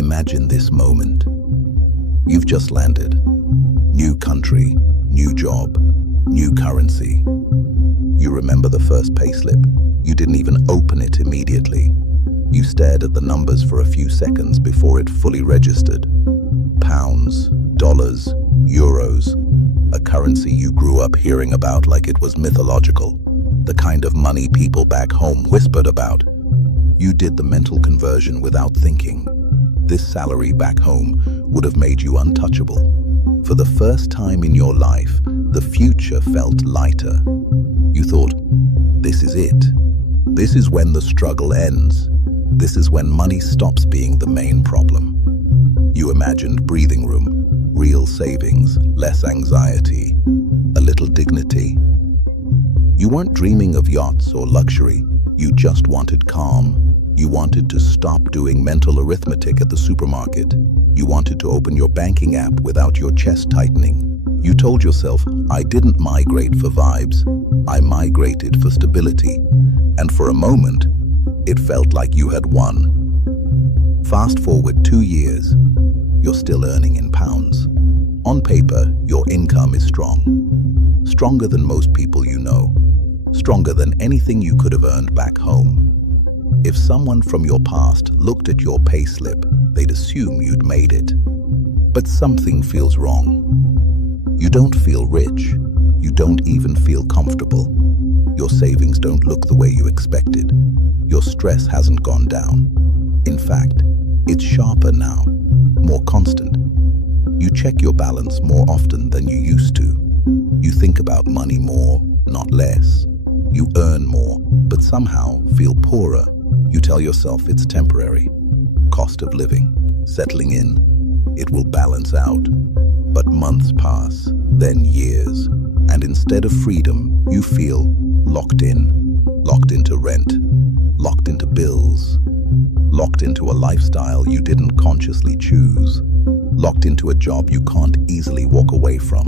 Imagine this moment. You've just landed. New country, new job, new currency. You remember the first payslip. You didn't even open it immediately. You stared at the numbers for a few seconds before it fully registered. Pounds, dollars, euros, a currency you grew up hearing about like it was mythological, the kind of money people back home whispered about. You did the mental conversion without thinking. This salary back home would have made you untouchable. For the first time in your life, the future felt lighter. You thought, this is it. This is when the struggle ends. This is when money stops being the main problem. You imagined breathing room, real savings, less anxiety, a little dignity. You weren't dreaming of yachts or luxury. You just wanted calm. You wanted to stop doing mental arithmetic at the supermarket. You wanted to open your banking app without your chest tightening. You told yourself, I didn't migrate for vibes. I migrated for stability. And for a moment, it felt like you had won. Fast forward 2 years, you're still earning in pounds. On paper, your income is strong. Stronger than most people you know. Stronger than anything you could have earned back home. If someone from your past looked at your payslip, they'd assume you'd made it. But something feels wrong. You don't feel rich. You don't even feel comfortable. Your savings don't look the way you expected. Your stress hasn't gone down. In fact, it's sharper now, more constant. You check your balance more often than you used to. You think about money more, not less. You earn more, but somehow feel poorer. You tell yourself it's temporary. Cost of living, settling in. It will balance out. But months pass, then years, and instead of freedom, you feel locked in. Locked into rent, locked into bills, locked into a lifestyle you didn't consciously choose, locked into a job you can't easily walk away from.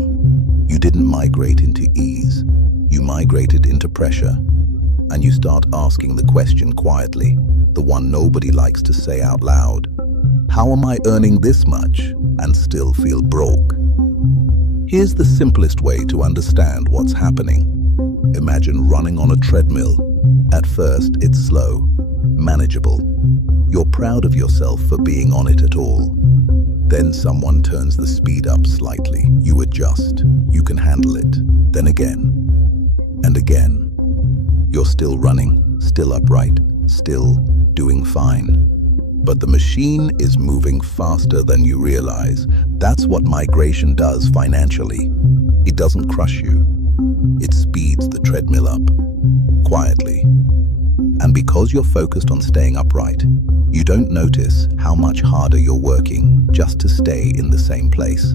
You didn't migrate into ease. You migrated into pressure. And you start asking the question quietly, the one nobody likes to say out loud. How am I earning this much and still feel broke? Here's the simplest way to understand what's happening. Imagine running on a treadmill. At first, it's slow, manageable. You're proud of yourself for being on it at all. Then someone turns the speed up slightly. You adjust. You can handle it. Then again. And again. You're still running, still upright, still doing fine. But the machine is moving faster than you realize. That's what migration does financially. It doesn't crush you. It speeds the treadmill up, quietly. And because you're focused on staying upright, you don't notice how much harder you're working just to stay in the same place.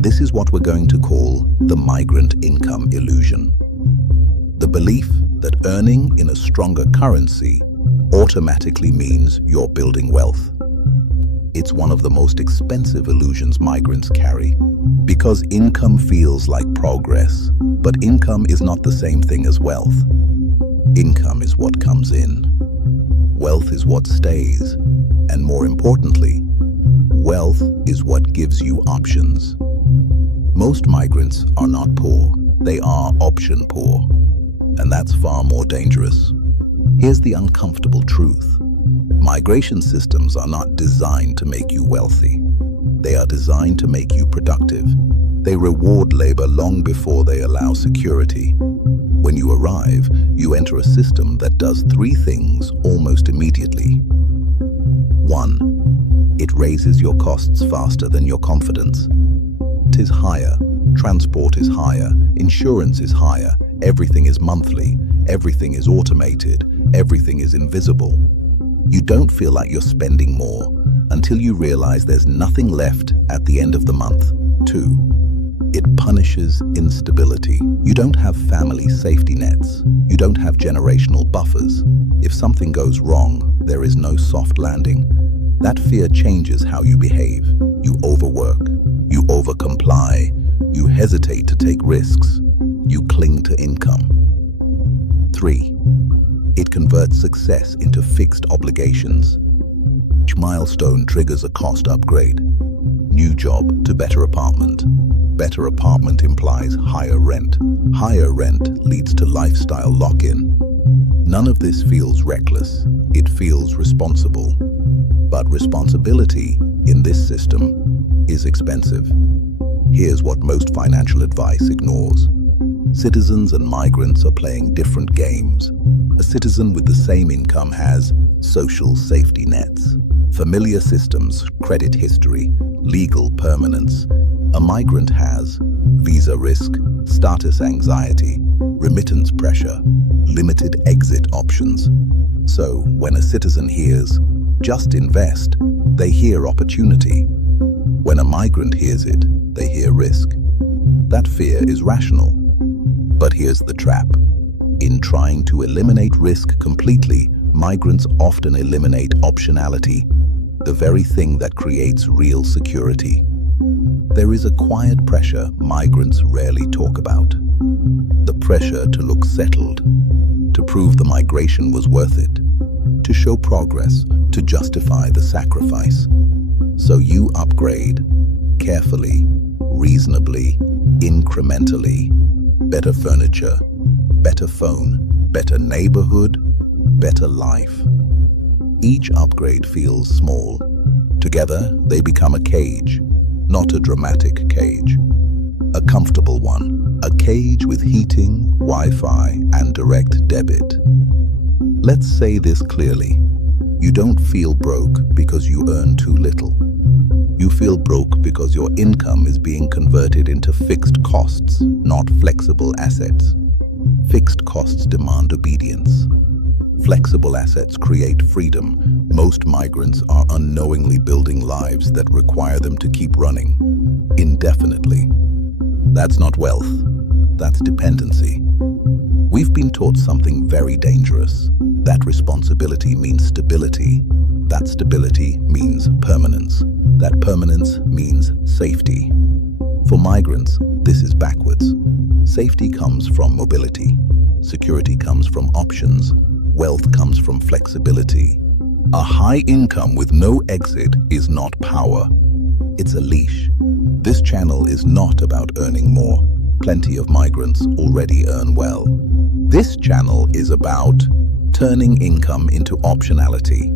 This is what we're going to call the migrant income illusion. The belief that earning in a stronger currency automatically means you're building wealth. It's one of the most expensive illusions migrants carry, because income feels like progress, but income is not the same thing as wealth. Income is what comes in. Wealth is what stays. And more importantly, wealth is what gives you options. Most migrants are not poor. They are option poor. And that's far more dangerous. Here's the uncomfortable truth. Migration systems are not designed to make you wealthy. They are designed to make you productive. They reward labor long before they allow security. When you arrive, you enter a system that does 3 things almost immediately. 1. It raises your costs faster than your confidence. It is higher. Transport is higher. Insurance is higher. Everything is monthly. Everything is automated. Everything is invisible. You don't feel like you're spending more until you realize there's nothing left at the end of the month. 2. It punishes instability. You don't have family safety nets. You don't have generational buffers. If something goes wrong, there is no soft landing. That fear changes how you behave. You overwork. You overcomply. You hesitate to take risks. You cling to income. 3. It converts success into fixed obligations. Each milestone triggers a cost upgrade. New job to better apartment. Better apartment implies higher rent. Higher rent leads to lifestyle lock-in. None of this feels reckless. It feels responsible. But responsibility in this system is expensive. Here's what most financial advice ignores. Citizens and migrants are playing different games. A citizen with the same income has social safety nets, familiar systems, credit history, legal permanence. A migrant has visa risk, status anxiety, remittance pressure, limited exit options. So when a citizen hears, "just invest," they hear opportunity. When a migrant hears it, they hear risk. That fear is rational. But here's the trap. In trying to eliminate risk completely, migrants often eliminate optionality, the very thing that creates real security. There is a quiet pressure migrants rarely talk about. The pressure to look settled, to prove the migration was worth it, to show progress, to justify the sacrifice. So you upgrade, carefully, reasonably, incrementally. Better furniture, better phone, better neighborhood, better life. Each upgrade feels small. Together, they become a cage, not a dramatic cage. A comfortable one, a cage with heating, Wi-Fi, and direct debit. Let's say this clearly. You don't feel broke because you earn too little. You feel broke because your income is being converted into fixed costs, not flexible assets. Fixed costs demand obedience. Flexible assets create freedom. Most migrants are unknowingly building lives that require them to keep running indefinitely. That's not wealth. That's dependency. We've been taught something very dangerous. That responsibility means stability. That stability means permanence. That permanence means safety. For migrants, this is backwards. Safety comes from mobility. Security comes from options. Wealth comes from flexibility. A high income with no exit is not power. It's a leash. This channel is not about earning more. Plenty of migrants already earn well. This channel is about turning income into optionality,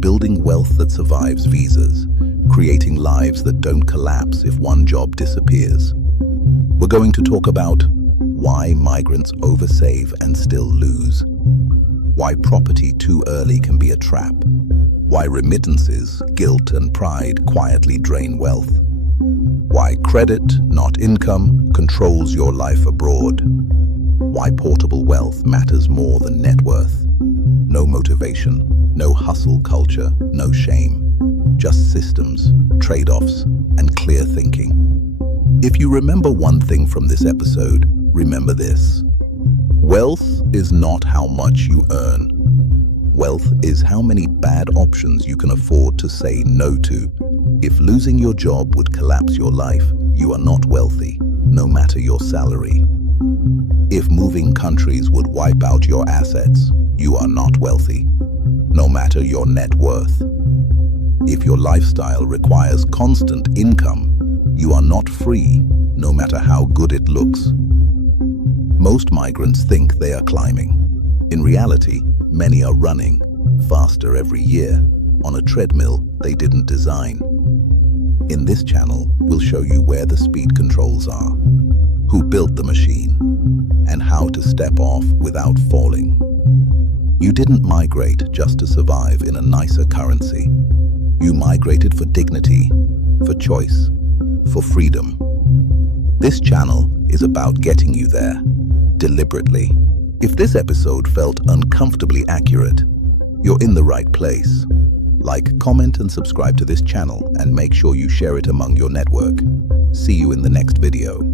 building wealth that survives visas, creating lives that don't collapse if one job disappears. We're going to talk about why migrants oversave and still lose, why property too early can be a trap, why remittances, guilt, and pride quietly drain wealth, why credit, not income, controls your life abroad, why portable wealth matters more than net worth. No motivation, no hustle culture, no shame. Just systems, trade-offs, and clear thinking. If you remember one thing from this episode, remember this. Wealth is not how much you earn. Wealth is how many bad options you can afford to say no to. If losing your job would collapse your life, you are not wealthy, no matter your salary. If moving countries would wipe out your assets, you are not wealthy, no matter your net worth. If your lifestyle requires constant income, you are not free, no matter how good it looks. Most migrants think they are climbing. In reality, many are running faster every year on a treadmill they didn't design. In this channel, we'll show you where the speed controls are, who built the machine, and how to step off without falling. You didn't migrate just to survive in a nicer currency. You migrated for dignity, for choice, for freedom. This channel is about getting you there, deliberately. If this episode felt uncomfortably accurate, you're in the right place. Like, comment, and subscribe to this channel, and make sure you share it among your network. See you in the next video.